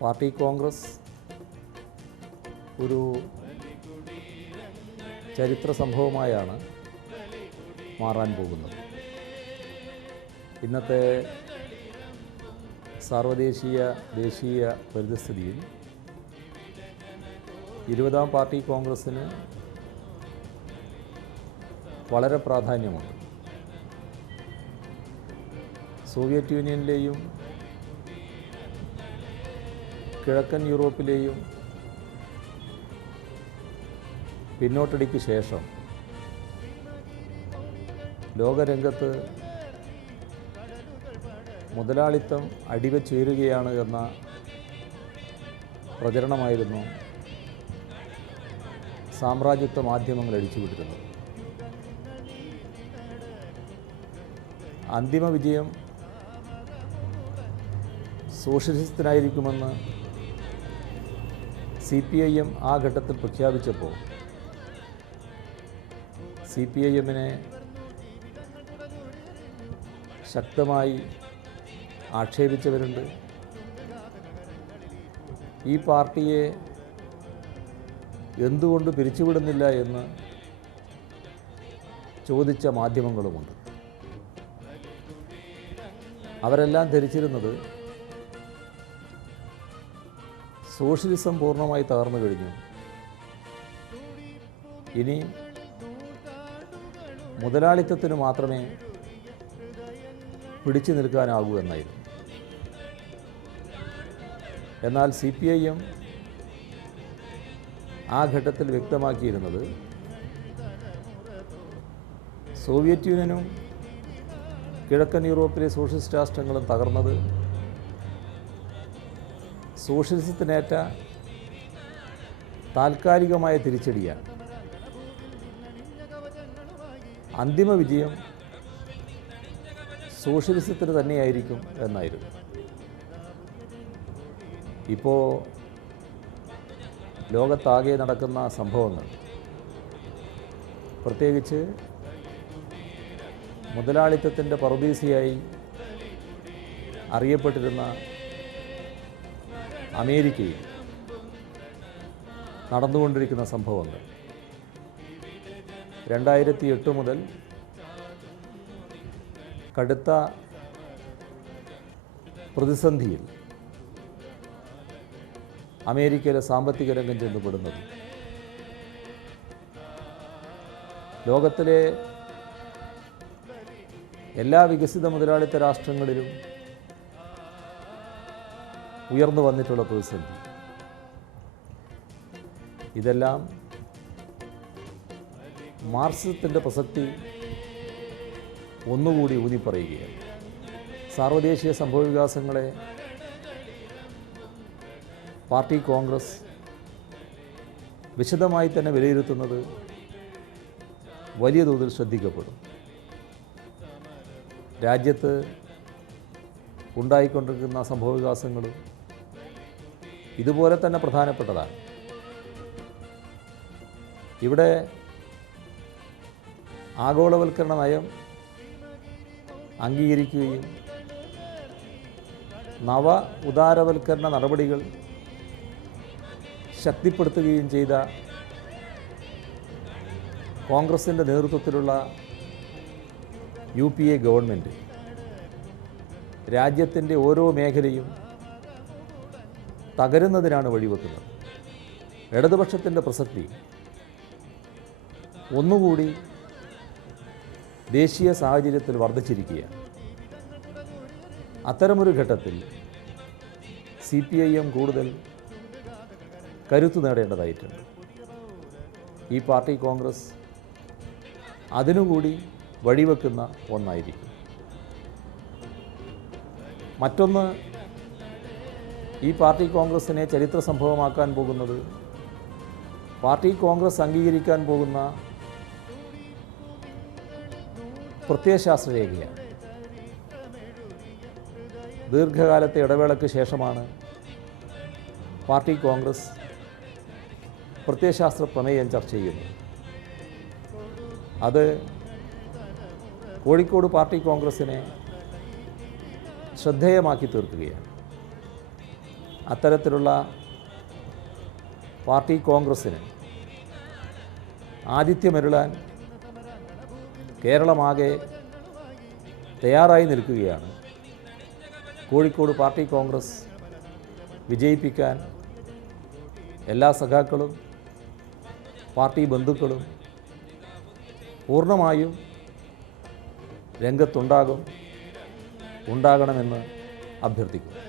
Party Congress ഒരു ചരിത്ര സംഭവമായാണ് മാറാൻ പോകുന്നത്. ഇന്നത്തെ സാർവദേശീയ ദേശീയ പരിതസ്ഥിതിയിൽ 20ാം പാർട്ടി കോൺഗ്രസ്സിന് വളരെ പ്രാധാന്യമുണ്ട്. സോവിയറ്റ് യൂണിയനിലെയും കിഴക്കൻ യൂറോപ്പിലെയും പിന്നോട്ടടിക്ക് ശേഷം ലോകരംഗത്ത് മുതലാളിത്തം അടിവച്ചുയരുകയാണ് എന്ന പ്രചരണമായിരുന്നു സാമ്രാജ്യത്വ മാധ്യമങ്ങൾ അടിച്ചുവിട്ടിരുന്നത്. അന്തിമ വിജയം സോഷ്യലിസത്തിനായിരിക്കുമെന്ന് CPIM ആ ഘട്ടത്തിൽ പ്രഖ്യാപിച്ചപ്പോൾ CPIMനെ ശക്തമായി ആക്ഷേപിച്ചവരുണ്ട്. ഈ പാർട്ടിയെ എന്തുകൊണ്ട് പിരിച്ചുവിടുന്നില്ല എന്ന് ചോദിച്ച മാധ്യമങ്ങളുമുണ്ട്. അവരെല്ലാം ധരിച്ചിരുന്നത് സോഷ്യലിസം പൂർണ്ണമായി തകർന്നു കഴിഞ്ഞു, ഇനി മുതലാളിത്തത്തിന് മാത്രമേ പിടിച്ചു നിൽക്കാനാകൂ എന്നായിരുന്നു. എന്നാൽ CPIM ആ ഘട്ടത്തിൽ വ്യക്തമാക്കിയിരുന്നത് സോവിയറ്റ് യൂണിയനും കിഴക്കൻ യൂറോപ്പിലെ സോഷ്യലിസ്റ്റ് രാഷ്ട്രങ്ങളും തകർന്നത് സോഷ്യലിസത്തിനേറ്റ താൽക്കാലികമായ തിരിച്ചടിയാണ്. അന്തിമ വിജയം സോഷ്യലിസത്തിന് തന്നെയായിരിക്കും എന്നായിരുന്നു. ഇപ്പോൾ ലോകത്താകെ നടക്കുന്ന സംഭവങ്ങൾ, പ്രത്യേകിച്ച് മുതലാളിത്തത്തിൻ്റെ പറുദീസയായി അറിയപ്പെട്ടിരുന്ന അമേരിക്കയിൽ നടന്നുകൊണ്ടിരിക്കുന്ന സംഭവങ്ങൾ 2008 മുതൽ കടുത്ത പ്രതിസന്ധിയിൽ അമേരിക്കയിലെ സാമ്പത്തിക രംഗം ചെന്നുപെടുന്നത്, ലോകത്തിലെ എല്ലാ വികസിത മുതലാളിത്ത രാഷ്ട്രങ്ങളിലും ഉയർന്നു വന്നിട്ടുള്ള പ്രതിസന്ധി, ഇതെല്ലാം മാർക്സിസത്തിൻ്റെ പ്രസക്തി ഒന്നുകൂടി ഊന്നിപ്പറയുകയാണ്. സാർവദേശീയ സംഭവവികാസങ്ങളെ പാർട്ടി കോൺഗ്രസ് വിശദമായി തന്നെ വിലയിരുത്തുന്നത് വലിയ തോതിൽ ശ്രദ്ധിക്കപ്പെടും. രാജ്യത്ത് ഉണ്ടായിക്കൊണ്ടിരിക്കുന്ന സംഭവവികാസങ്ങളും ഇതുപോലെ തന്നെ പ്രധാനപ്പെട്ടതാണ്. ഇവിടെ ആഗോളവൽക്കരണ നയം അംഗീകരിക്കുകയും നവ ഉദാരവൽക്കരണ നടപടികൾ ശക്തിപ്പെടുത്തുകയും ചെയ്ത കോൺഗ്രസിൻ്റെ നേതൃത്വത്തിലുള്ള UPA ഗവൺമെൻറ് രാജ്യത്തിൻ്റെ ഓരോ മേഖലയും തകരുന്നതിനാണ് വഴിവെക്കുന്നത്. ഇടതുപക്ഷത്തിൻ്റെ പ്രസക്തി ഒന്നുകൂടി ദേശീയ സാഹചര്യത്തിൽ വർദ്ധിച്ചിരിക്കുകയാണ്. അത്തരമൊരു ഘട്ടത്തിൽ CPIM കൂടുതൽ കരുത്തു നേടേണ്ടതായിട്ടുണ്ട്. ഈ പാർട്ടി കോൺഗ്രസ് അതിനുകൂടി വഴിവെക്കുന്ന ഒന്നായിരിക്കും. മറ്റൊന്ന്, ഈ പാർട്ടി കോൺഗ്രസിനെ ചരിത്ര സംഭവമാക്കാൻ പോകുന്നത് പാർട്ടി കോൺഗ്രസ് അംഗീകരിക്കാൻ പോകുന്ന പ്രത്യയശാസ്ത്ര രേഖയാണ്. ദീർഘകാലത്തെ ഇടവേളയ്ക്ക് ശേഷമാണ് പാർട്ടി കോൺഗ്രസ് പ്രത്യയശാസ്ത്ര പ്രമേയം ചർച്ച ചെയ്യുന്നത്. അത് കോഴിക്കോട് പാർട്ടി കോൺഗ്രസിനെ ശ്രദ്ധേയമാക്കി തീർക്കുകയാണ്. അത്തരത്തിലുള്ള പാർട്ടി കോൺഗ്രസ്സിന് ആതിഥ്യമരുളാൻ കേരളമാകെ തയ്യാറായി നിൽക്കുകയാണ്. കോഴിക്കോട് പാർട്ടി കോൺഗ്രസ് വിജയിപ്പിക്കാൻ എല്ലാ സഖാക്കളും പാർട്ടി ബന്ധുക്കളും പൂർണ്ണമായും രംഗത്തുണ്ടാകണമെന്ന് അഭ്യർത്ഥിക്കുന്നു.